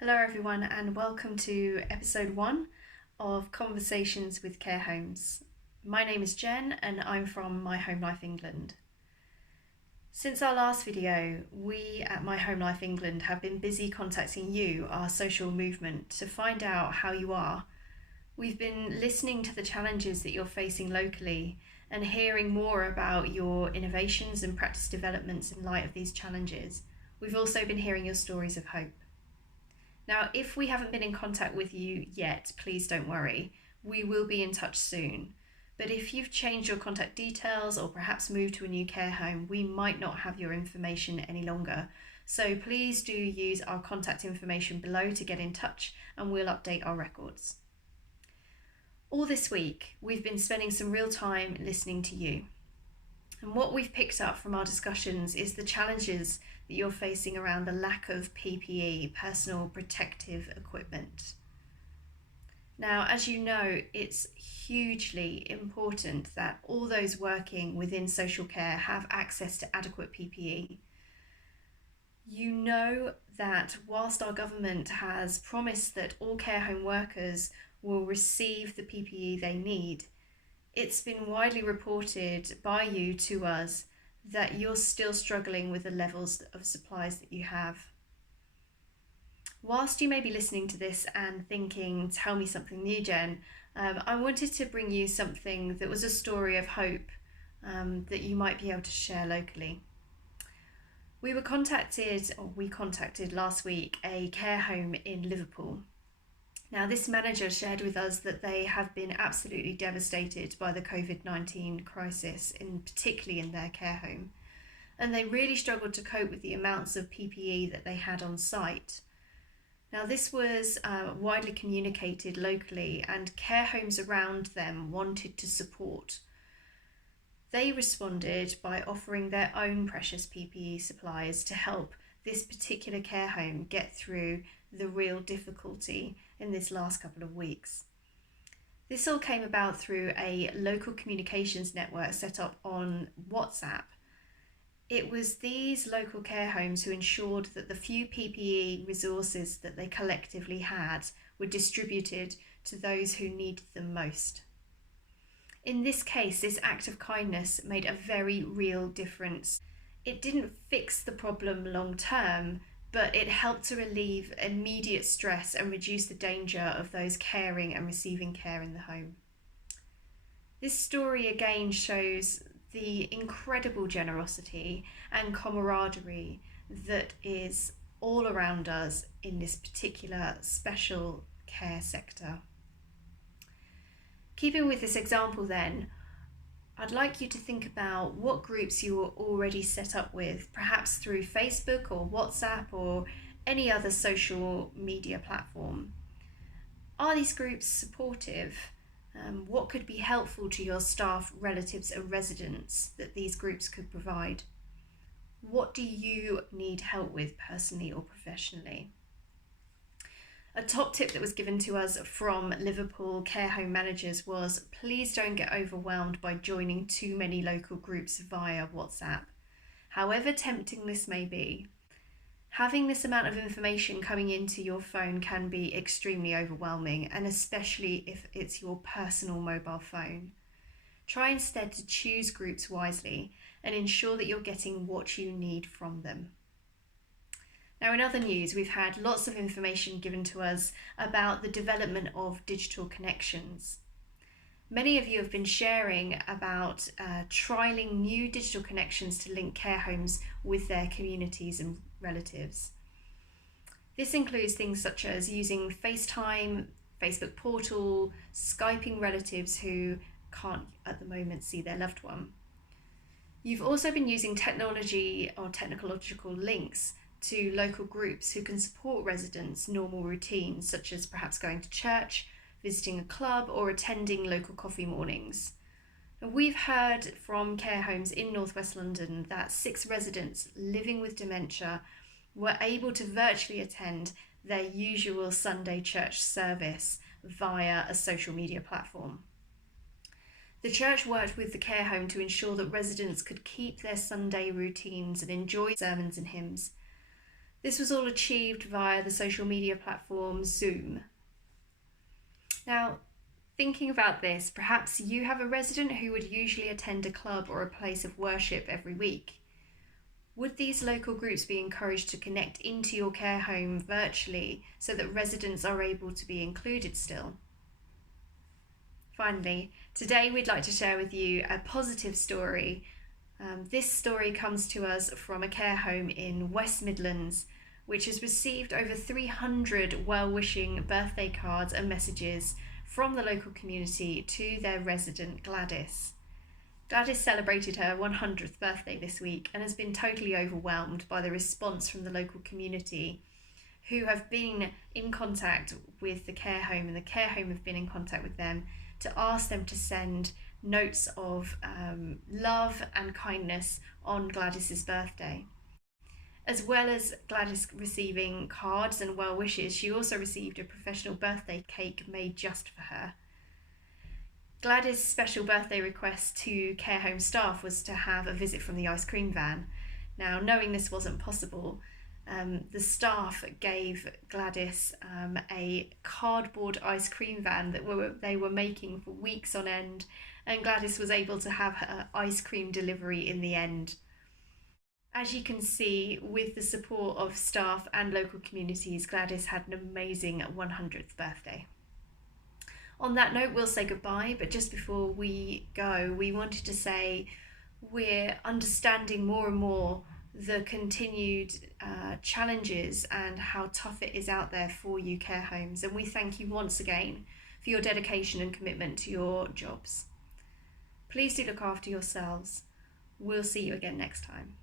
Hello, everyone, and welcome to episode 1 of Conversations with Care Homes. My name is Jen, and I'm from My Home Life England. Since our last video, we at My Home Life England have been busy contacting you, our social movement, to find out how you are. We've been listening to the challenges that you're facing locally and hearing more about your innovations and practice developments in light of these challenges. We've also been hearing your stories of hope. Now, if we haven't been in contact with you yet, please don't worry. We will be in touch soon. But if you've changed your contact details or perhaps moved to a new care home, we might not have your information any longer. So please do use our contact information below to get in touch, and we'll update our records. All this week, we've been spending some real time listening to you. And what we've picked up from our discussions is the challenges that you're facing around the lack of PPE, personal protective equipment. Now, as you know, it's hugely important that all those working within social care have access to adequate PPE. You know that whilst our government has promised that all care home workers will receive the PPE they need, it's been widely reported by you to us that you're still struggling with the levels of supplies that you have. Whilst you may be listening to this and thinking, tell me something new, Jen, I wanted to bring you something that was a story of hope that you might be able to share locally. We contacted last week a care home in Liverpool. Now, this manager shared with us that they have been absolutely devastated by the COVID-19 crisis, particularly in their care home. And they really struggled to cope with the amounts of PPE that they had on site. Now, this was widely communicated locally, and care homes around them wanted to support. They responded by offering their own precious PPE supplies to help this particular care home get through the real difficulty in this last couple of weeks. This all came about through a local communications network set up on WhatsApp. It was these local care homes who ensured that the few PPE resources that they collectively had were distributed to those who needed them most. In this case, this act of kindness made a very real difference. It didn't fix the problem long term, but it helped to relieve immediate stress and reduce the danger of those caring and receiving care in the home. This story again shows the incredible generosity and camaraderie that is all around us in this particular special care sector. Keeping with this example then, I'd like you to think about what groups you are already set up with, perhaps through Facebook or WhatsApp or any other social media platform. Are these groups supportive? What could be helpful to your staff, relatives and residents that these groups could provide? What do you need help with personally or professionally? A top tip that was given to us from Liverpool care home managers was, please don't get overwhelmed by joining too many local groups via WhatsApp. However tempting this may be, having this amount of information coming into your phone can be extremely overwhelming, and especially if it's your personal mobile phone. Try instead to choose groups wisely and ensure that you're getting what you need from them. Now, in other news, we've had lots of information given to us about the development of digital connections. Many of you have been sharing about trialling new digital connections to link care homes with their communities and relatives. This includes things such as using FaceTime, Facebook Portal, Skyping relatives who can't at the moment see their loved one. You've also been using technology or technological links to local groups who can support residents' normal routines, such as perhaps going to church, visiting a club, or attending local coffee mornings. And we've heard from care homes in North West London that 6 residents living with dementia were able to virtually attend their usual Sunday church service via a social media platform. The church worked with the care home to ensure that residents could keep their Sunday routines and enjoy sermons and hymns. This was all achieved via the social media platform Zoom. Now, thinking about this, perhaps you have a resident who would usually attend a club or a place of worship every week. Would these local groups be encouraged to connect into your care home virtually so that residents are able to be included still? Finally, today we'd like to share with you a positive story. This story comes to us from a care home in West Midlands, which has received over 300 well-wishing birthday cards and messages from the local community to their resident Gladys. Gladys celebrated her 100th birthday this week and has been totally overwhelmed by the response from the local community, who have been in contact with the care home, and the care home have been in contact with them to ask them to send notes of love and kindness on Gladys's birthday. As well as Gladys receiving cards and well wishes, she also received a professional birthday cake made just for her. Gladys' special birthday request to care home staff was to have a visit from the ice cream van. Now, knowing this wasn't possible, the staff gave Gladys a cardboard ice cream van that they were making for weeks on end, and Gladys was able to have her ice cream delivery in the end. As you can see, with the support of staff and local communities, Gladys had an amazing 100th birthday. On that note, we'll say goodbye, but just before we go, we wanted to say we're understanding more and more the continued challenges and how tough it is out there for you care homes, and we thank you once again for your dedication and commitment to your jobs. Please do look after yourselves. We'll see you again next time.